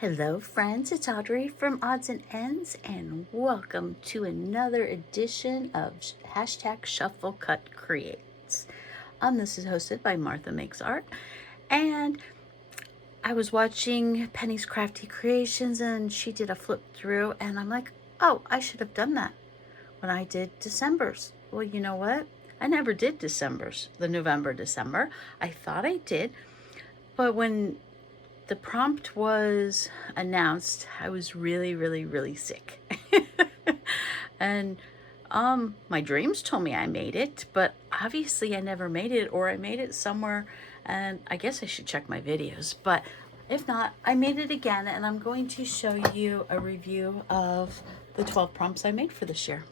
Hello, friends. It's Audrey from Odds and Ends, and welcome to another edition of hashtag Shuffle Cut Creates. This is hosted by Martha Makes Art, and I was watching Penny's Crafty Creations, and she did a flip through, and I'm like, oh, I should have done that when I did December's. Well, you know what? I never did December's, the November, December. I thought I did, but when the prompt was announced, I was really sick. And my dreams told me I made it, but obviously I never made it, or I made it somewhere, and I guess I should check my videos. But if not, I made it again, and I'm going to show you a review of the 12 prompts I made for this year.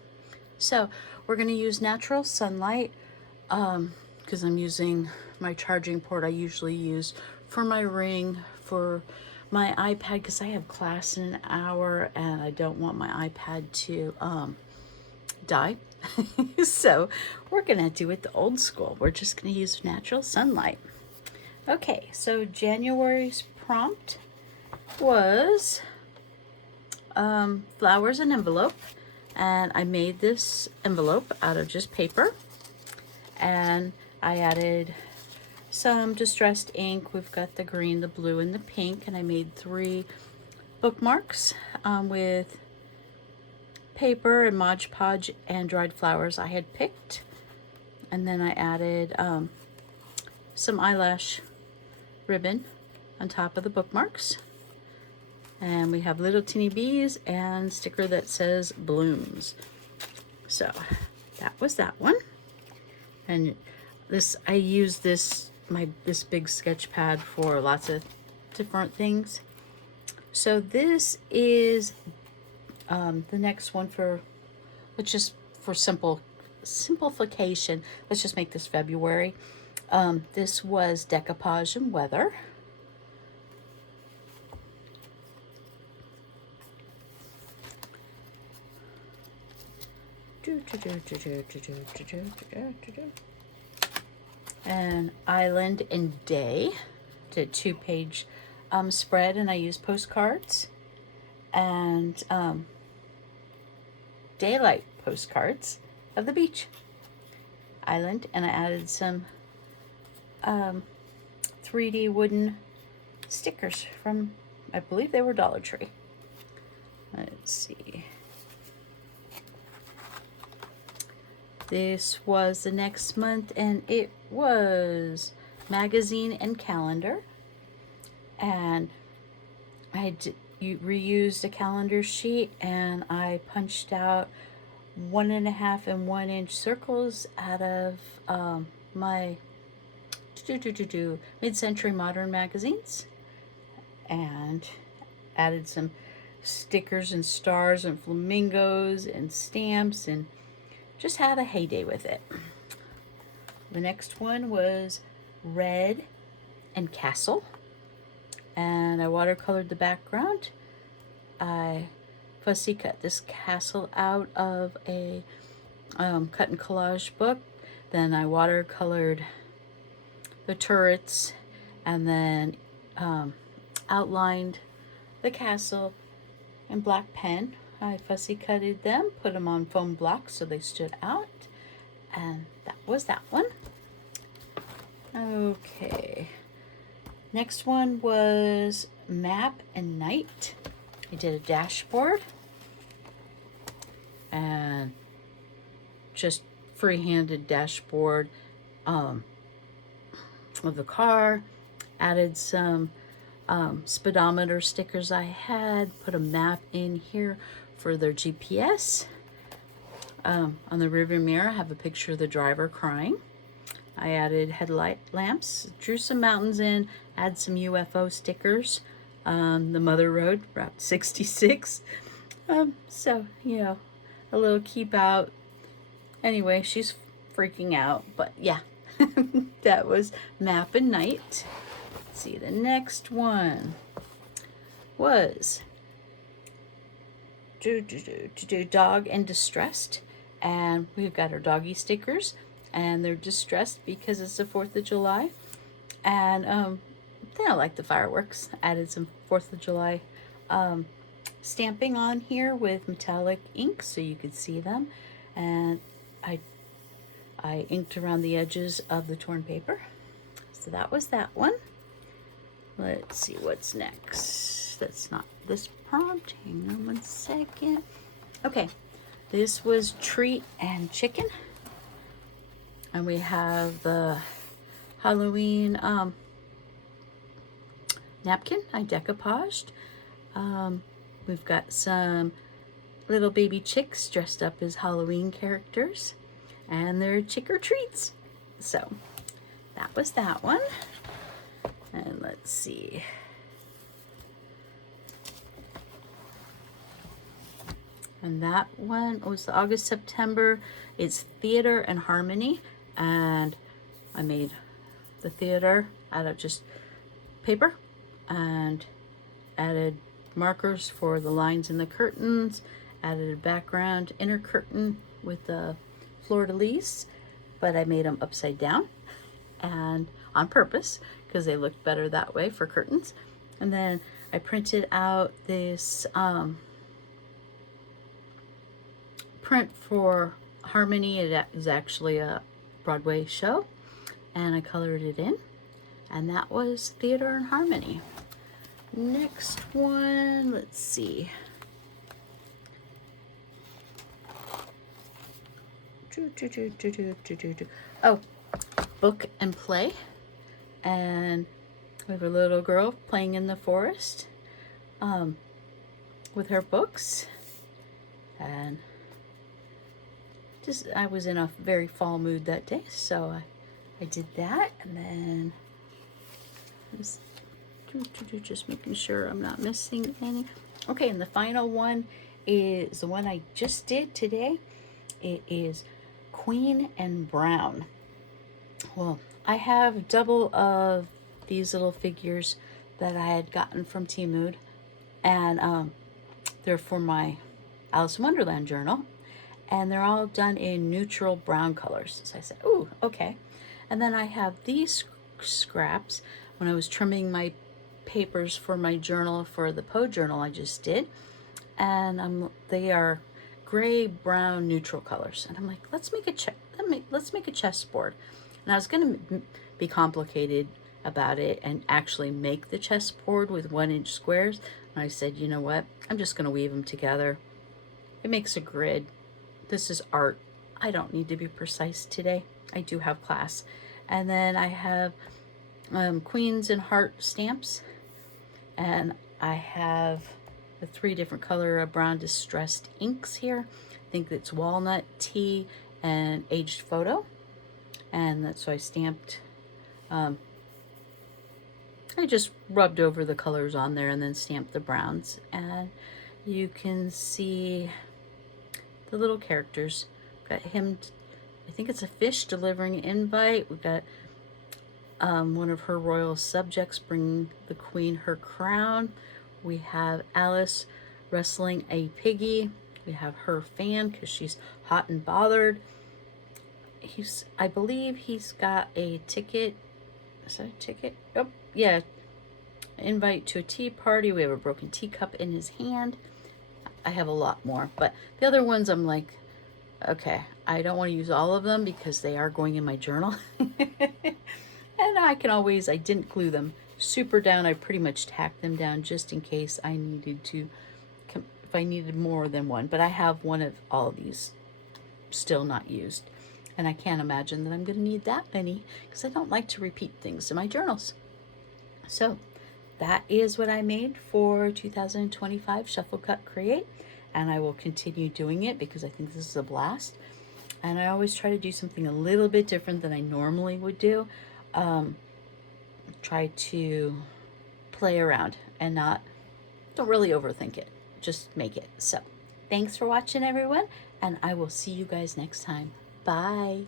So we're going to use natural sunlight because I'm using my charging port I usually use for my ring, for my iPad, because I have class in an hour and I don't want my iPad to die. So we're gonna do it the old school. We're just gonna use natural sunlight. Okay, so January's prompt was flowers and envelope, and I made this envelope out of just paper, and I added some distressed ink. We've got the green, the blue, and the pink, and I made 3 bookmarks with paper and Mod Podge and dried flowers I had picked. And then I added some eyelash ribbon on top of the bookmarks. And we have little teeny bees and sticker that says blooms. So that was that one. And this, I use this big sketch pad for lots of different things. So this is the next one for, let's just, for simplification, let's just make this February. This was decoupage and weather. And island and day. Did 2-page spread, and I used postcards and daylight postcards of the beach, island, and I added some 3D wooden stickers from, I believe they were Dollar Tree. Let's see. This was the next month, and it was magazine and calendar. And I reused a calendar sheet, and I punched out 1.5 and 1 inch circles out of my mid-century modern magazines, and added some stickers and stars and flamingos and stamps, and just had a heyday with it. The next one was red and castle, and I watercolored the background. I fussy cut this castle out of a cut and collage book. Then I watercolored the turrets, and then outlined the castle in black pen. I fussy cutted them, put them on foam blocks so they stood out, and that was that one. Okay, next one was map and night. I did a dashboard and just free-handed dashboard of the car. Added some speedometer stickers I had, put a map in here for their GPS. On the rearview mirror, I have a picture of the driver crying. I added headlight lamps, drew some mountains in, add some UFO stickers. The Mother Road, Route 66. So, you know, a little keep out. Anyway, she's freaking out, but yeah, that was map and night. Let's see, the next one was dog and distressed, and we've got our doggy stickers, and they're distressed because it's the 4th of July, and They don't like the fireworks. Added some 4th of July stamping on here with metallic ink so you could see them. And I inked around the edges of the torn paper. So that was that one. Let's see what's next. That's not this prompt. Hang on one second. Okay, this was Treat and Chicken. And we have the Halloween napkin I decoupaged. We've got some little baby chicks dressed up as Halloween characters, and they're chick or treats. So that was that one. And let's see. And that one was the August, September. It's Theater and Harmony. And I made the theater out of just paper and added markers for the lines in the curtains, added a background inner curtain with the fleur-de-lis, but I made them upside down and on purpose because they looked better that way for curtains. And then I printed out this print for Harmony. It is actually a Broadway show, and I colored it in, and that was Theater and Harmony. Next one, let's see. Oh, Book and Play. And we have a little girl playing in the forest with her books. And I was in a very fall mood that day, so I did that. And then just making sure I'm not missing any. Okay, and the final one is the one I just did today. It is Queen and Brown. Well, I have double of these little figures that I had gotten from Temu, and they're for my Alice in Wonderland journal, and they're all done in neutral brown colors. So I said, ooh, okay. And then I have these scraps when I was trimming my papers for my journal, for the Poe journal I just did, and they are gray, brown, neutral colors. And I'm like, let's make a chessboard. And I was going to be complicated about it and actually make the chessboard with 1-inch squares. And I said, you know what? I'm just going to weave them together. It makes a grid. This is art. I don't need to be precise today. I do have class. And then I have Queens and Heart stamps. And I have the 3 different color of brown distressed inks here. I think it's walnut, tea, and aged photo. And that's why I stamped, I just rubbed over the colors on there and then stamped the browns. And you can see the little characters. Got him, I think it's a fish delivering an invite. We've got one of her royal subjects bringing the queen her crown. We have Alice wrestling a piggy. We have her fan because she's hot and bothered. I believe he's got a ticket. Is that a ticket? Oh, yeah. Invite to a tea party. We have a broken teacup in his hand. I have a lot more, but the other ones I'm like, okay, I don't want to use all of them because they are going in my journal. And I didn't glue them super down. I pretty much tacked them down just in case I needed to, if I needed more than one. But I have one of all of these still not used. And I can't imagine that I'm going to need that many because I don't like to repeat things in my journals. So that is what I made for 2025 Shuffle Cut Create. And I will continue doing it because I think this is a blast. And I always try to do something a little bit different than I normally would do. Try to play around and don't really overthink it. Just make it. So thanks for watching, everyone. And I will see you guys next time. Bye.